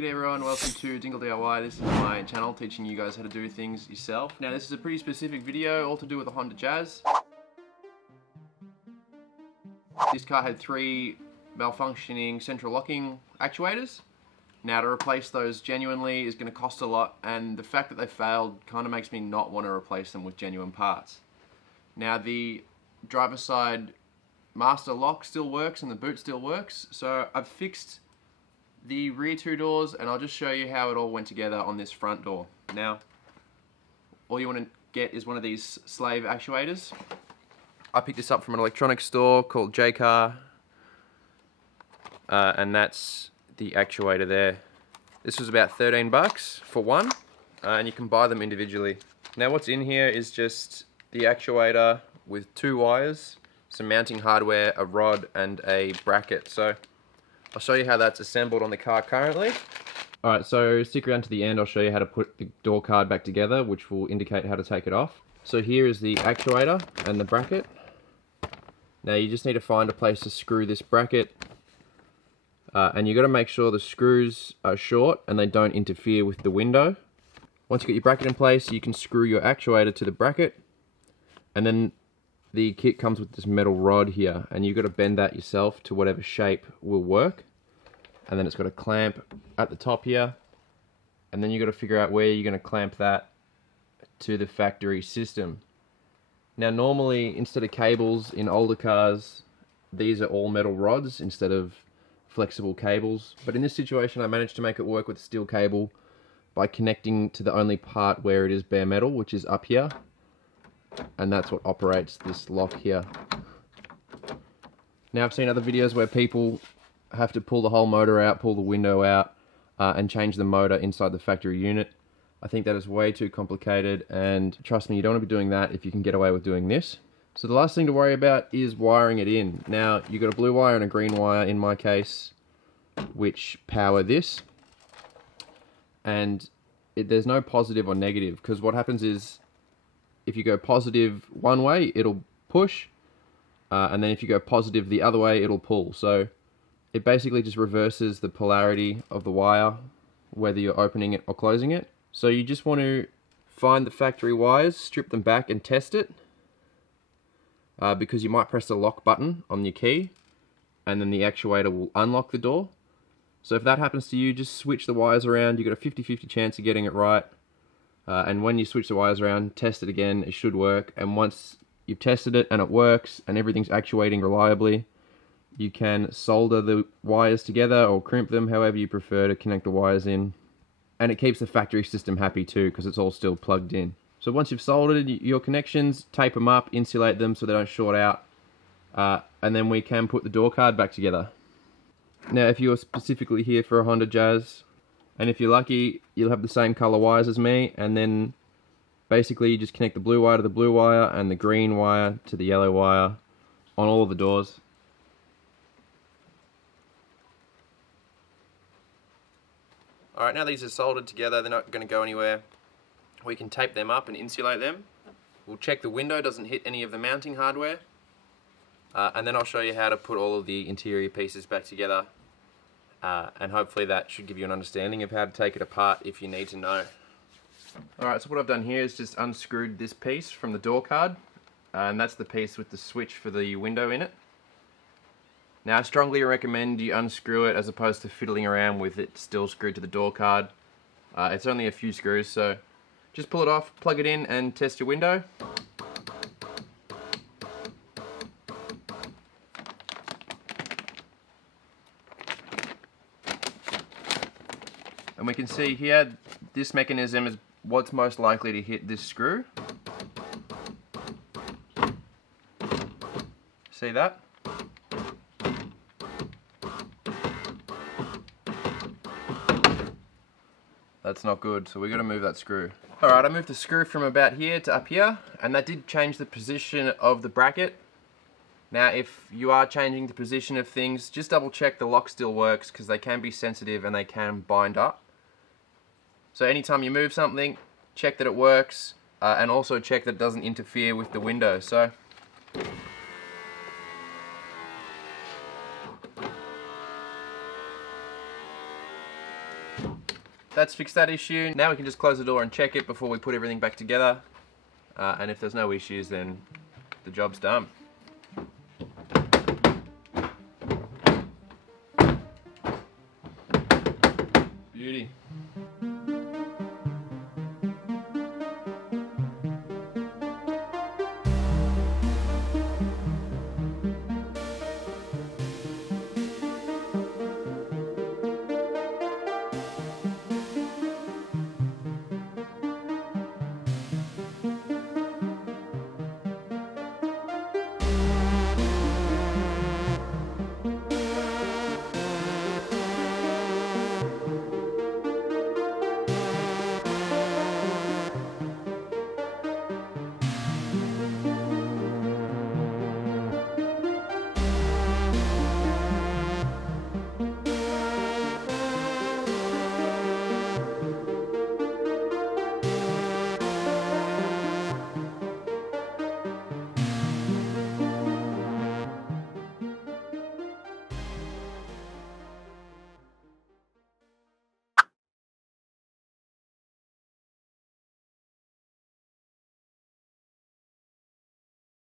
G'day everyone, welcome to Dingle DIY. This is my channel teaching you guys how to do things yourself. Now this is a pretty specific video, all to do with the Honda Jazz. This car had 3 malfunctioning central locking actuators. Now to replace those genuinely is going to cost a lot, and the fact that they failed kind of makes me not want to replace them with genuine parts. Now the driver's side master lock still works and the boot still works, so I've fixed the rear 2 doors, and I'll just show you how it all went together on this front door. Now, all you want to get is one of these slave actuators. I picked this up from an electronics store called J-Car, and that's the actuator there. This was about 13 bucks for one, and you can buy them individually. Now what's in here is just the actuator with 2 wires, some mounting hardware, a rod, and a bracket. So I'll show you how that's assembled on the car currently. Alright, so stick around to the end, I'll show you how to put the door card back together, which will indicate how to take it off. So here is the actuator and the bracket. Now you just need to find a place to screw this bracket, and you've got to make sure the screws are short and they don't interfere with the window. Once you get your bracket in place, you can screw your actuator to the bracket, and then the kit comes with this metal rod here, and you've got to bend that yourself to whatever shape will work. And then it's got a clamp at the top here, and then you've got to figure out where you're going to clamp that to the factory system. Now normally, instead of cables in older cars, these are all metal rods instead of flexible cables. But in this situation I managed to make it work with a steel cable by connecting to the only part where it is bare metal, which is up here. And that's what operates this lock here. Now I've seen other videos where people have to pull the whole motor out, pull the window out, and change the motor inside the factory unit. I think that is way too complicated, and trust me, you don't want to be doing that if you can get away with doing this. So the last thing to worry about is wiring it in. Now you've got a blue wire and a green wire in my case, which power this. And there's no positive or negative, because what happens is, if you go positive one way, it'll push, and then if you go positive the other way, it'll pull. So it basically just reverses the polarity of the wire, whether you're opening it or closing it. So you just want to find the factory wires, strip them back and test it, because you might press the lock button on your key, and then the actuator will unlock the door. So if that happens to you, just switch the wires around. You've got a 50-50 chance of getting it right. And when you switch the wires around, test it again, it should work. And once you've tested it and it works and everything's actuating reliably, you can solder the wires together or crimp them, however you prefer to connect the wires in. And it keeps the factory system happy too, because it's all still plugged in. So once you've soldered your connections, tape them up, insulate them so they don't short out, and then we can put the door card back together. Now if you're specifically here for a Honda Jazz, and if you're lucky, you'll have the same color wires as me, and then basically you just connect the blue wire to the blue wire and the green wire to the yellow wire on all of the doors. Alright, now these are soldered together, they're not going to go anywhere. We can tape them up and insulate them. We'll check the window doesn't hit any of the mounting hardware. And then I'll show you how to put all of the interior pieces back together. And hopefully that should give you an understanding of how to take it apart if you need to know. Alright, so what I've done here is just unscrewed this piece from the door card, and that's the piece with the switch for the window in it. Now I strongly recommend you unscrew it as opposed to fiddling around with it still screwed to the door card. It's only a few screws, so just pull it off, plug it in, and test your window. And we can see here, this mechanism is what's most likely to hit this screw. See that? That's not good, so we've got to move that screw. Alright, I moved the screw from about here to up here, and that did change the position of the bracket. Now if you are changing the position of things, just double check the lock still works, because they can be sensitive and they can bind up. So anytime you move something, check that it works, and also check that it doesn't interfere with the window. So That's fixed that issue. Now we can just close the door and check it before we put everything back together. And if there's no issues, then the job's done. Beauty.